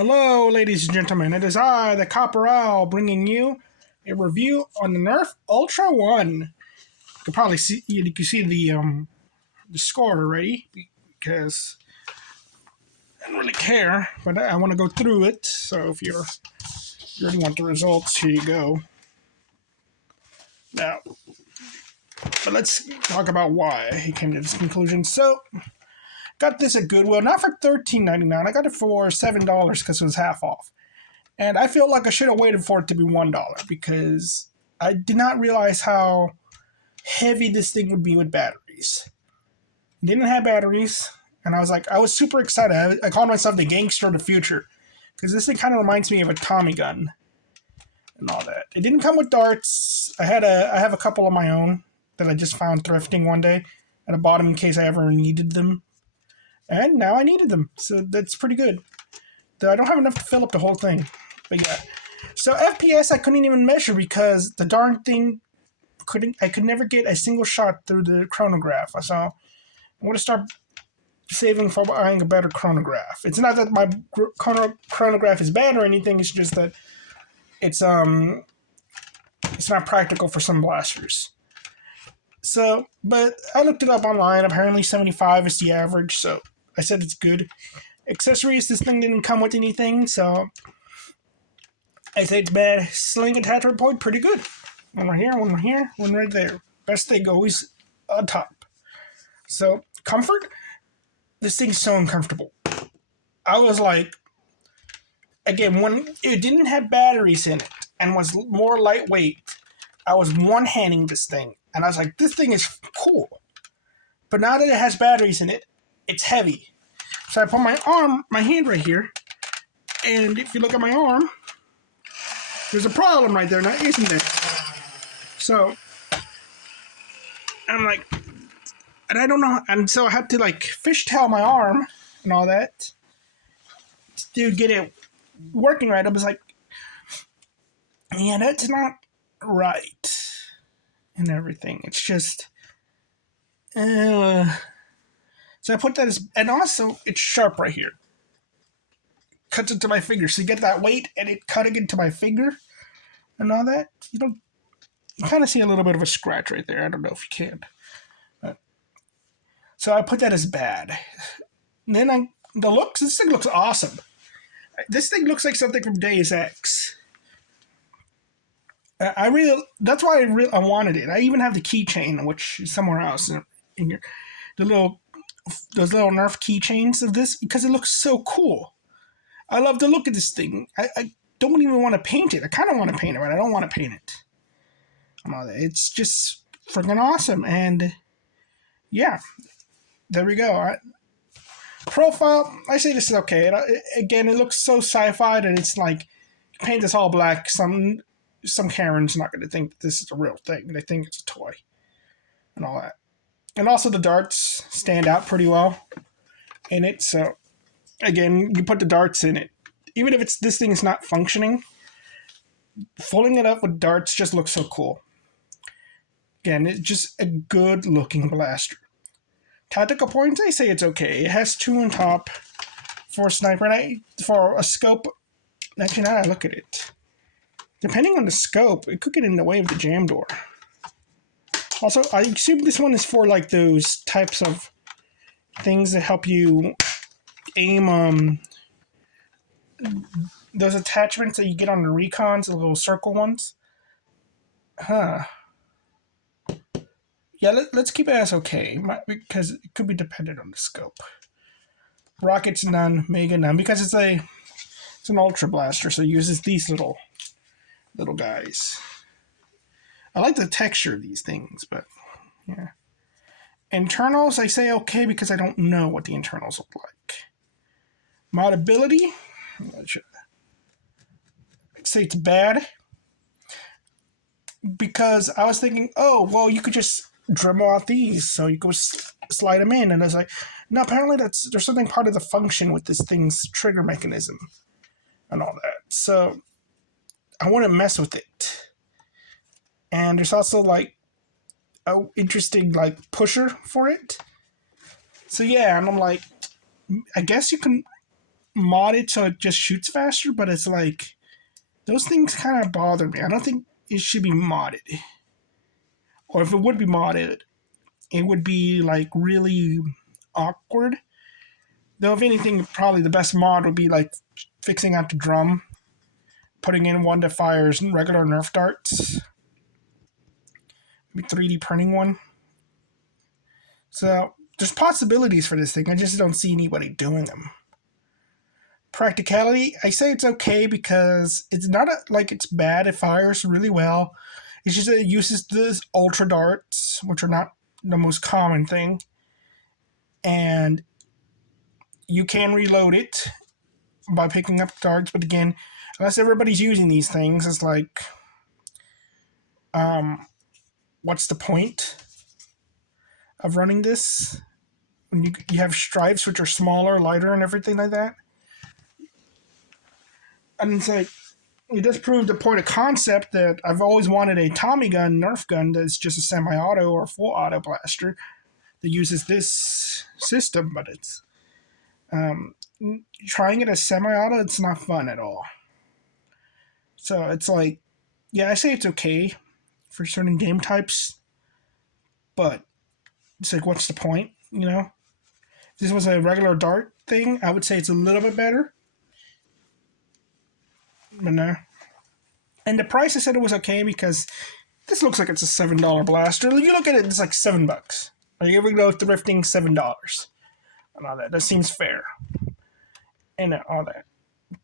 Hello, ladies and gentlemen. It is I, the Copper Owl, bringing you a review on the Nerf Ultra One. You can probably see the score already because I don't really care, but I want to go through it. So if you really want the results, here you go. Now, but let's talk about why he came to this conclusion. So, got this at Goodwill, not for $13.99. I got it for $7 because it was half off. And I feel like I should have waited for it to be $1 because I did not realize how heavy this thing would be with batteries. It didn't have batteries, and I was super excited. I called myself the gangster of the future because this thing kind of reminds me of a Tommy gun and all that. It didn't come with darts. I have a couple of my own that I just found thrifting one day, and I bought them in case I ever needed them. And now I needed them, so that's pretty good. Though I don't have enough to fill up the whole thing. But yeah. So FPS I couldn't even measure because the darn thing I could never get a single shot through the chronograph. So I'm going to start saving for buying a better chronograph. It's not that my chronograph is bad or anything, it's just that it's not practical for some blasters. So, but I looked it up online. Apparently 75 is the average, so I said it's good. Accessories, this thing didn't come with anything, so I say it's bad. Sling attachment point, pretty good. One right here, one right there. Best thing always on top. So, comfort, this thing's so uncomfortable. I was like, again, when it didn't have batteries in it and was more lightweight, I was one-handing this thing, and I was like, this thing is cool. But now that it has batteries in it, it's heavy. So I put my hand right here, and if you look at my arm, there's a problem right there, now isn't there? So, I'm like, and I don't know, and so I had to like fishtail my arm and all that to get it working right. I was like, yeah, that's not right and everything. It's just, so I put that as, and also it's sharp right here. Cuts into my finger. So you get that weight and it cutting into my finger and all that. You kind of see a little bit of a scratch right there. I don't know if you can. So I put that as bad. And then this thing looks awesome. This thing looks like something from Deus Ex. That's why I wanted it. I even have the keychain, which is somewhere else in here. Those little Nerf keychains of this, because it looks so cool. I love the look of this thing. I don't even want to paint it. I kind of want to paint it, but I don't want to paint it. It's just freaking awesome. And yeah, there we go. Profile, I say this is okay. Again, it looks so sci-fi that it's like, paint this all black. Some Karen's not going to think that this is a real thing. They think it's a toy and all that. And also the darts stand out pretty well in it. So, again, you put the darts in it. Even if this thing is not functioning, folding it up with darts just looks so cool. Again, it's just a good-looking blaster. Tactical points, I say it's okay. It has 2 on top for a sniper. And for a scope, actually, now I look at it. Depending on the scope, it could get in the way of the jam door. Also, I assume this one is for like those types of things that help you aim, those attachments that you get on the recons, the little circle ones. Huh. Yeah, let's keep it as okay, because it could be dependent on the scope. Rockets, none. Mega, none. Because it's an Ultra Blaster, so it uses these little guys. I like the texture of these things, but yeah. Internals, I say okay because I don't know what the internals look like. Modability, I'd say it's bad because I was thinking, oh, well, you could just dremel out these, so you could slide them in, and I was like, no, apparently there's something part of the function with this thing's trigger mechanism and all that. So I wouldn't mess with it. And there's also like a interesting like pusher for it. So yeah, and I'm like, I guess you can modded so it just shoots faster, but it's like those things kind of bother me. I don't think it should be modded. Or if it would be modded, it would be like really awkward. Though if anything, probably the best mod would be like fixing out the drum, putting in one that fires regular Nerf darts, maybe 3D printing one. So there's possibilities for this thing. I just don't see anybody doing them. Practicality, I say it's okay because it's not like it's bad. It fires really well. It's just that it uses the ultra darts, which are not the most common thing. And you can reload it by picking up darts, but again, unless everybody's using these things, it's like, what's the point of running this? When you have stripes which are smaller, lighter, and everything like that. And it's like, it does prove the point of concept that I've always wanted a Tommy gun, Nerf gun, that's just a semi-auto or full auto blaster that uses this system, but it's trying it as semi-auto, it's not fun at all. So it's like, yeah, I say it's okay for certain game types, but it's like, what's the point, you know? If this was a regular dart thing, I would say it's a little bit better. But no. And the price, I said it was okay because this looks like it's a $7 blaster. You look at it, it's like $7. Like every go thrifting, $7. And all that. That seems fair. And all that.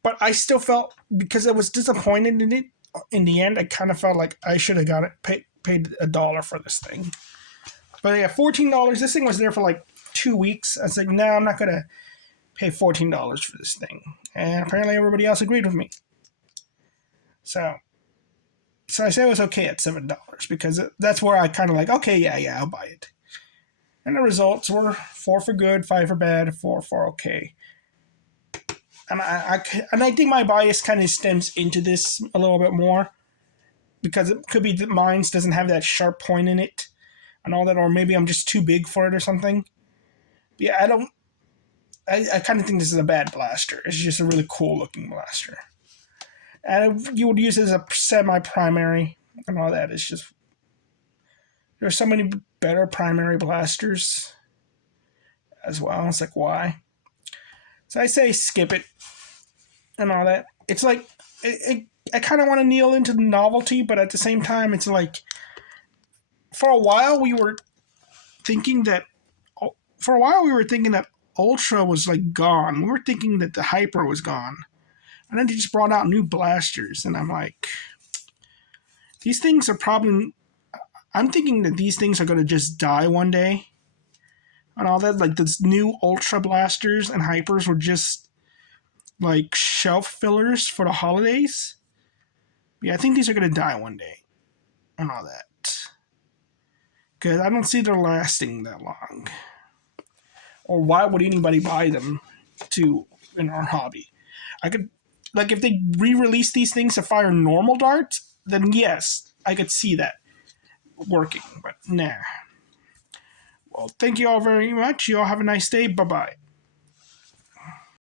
But I still felt, because I was disappointed in it, in the end, I kind of felt like I should have got it, paid $1 for this thing. But yeah, $14. This thing was there for like 2 weeks. I was like, no, I'm not going to pay $14 for this thing. And apparently everybody else agreed with me. So I said it was okay at $7 because that's where I kind of like, okay, yeah, I'll buy it. And the results were 4 for good, 5 for bad, 4 for okay. And I think my bias kind of stems into this a little bit more because it could be that mine doesn't have that sharp point in it and all that, or maybe I'm just too big for it or something. But yeah, I kind of think this is a bad blaster. It's just a really cool looking blaster. And you would use it as a semi-primary and all that. It's just, there's so many better primary blasters as well. It's like, why? So I say skip it and all that. It's like, I kind of want to kneel into the novelty, but at the same time, it's like, for a while we were thinking that Ultra was like gone. We were thinking that the Hyper was gone. And then they just brought out new blasters, and I'm like, these things are probably, I'm thinking that these things are going to just die one day. And all that, like these new Ultra blasters and Hypers were just like shelf fillers for the holidays. Yeah, I think these are going to die one day. And all that. Because I don't see they're lasting that long. Or why would anybody buy them in our hobby? Like, if they re-release these things to fire normal darts, then yes, I could see that working. But nah. Well, thank you all very much. You all have a nice day. Bye-bye.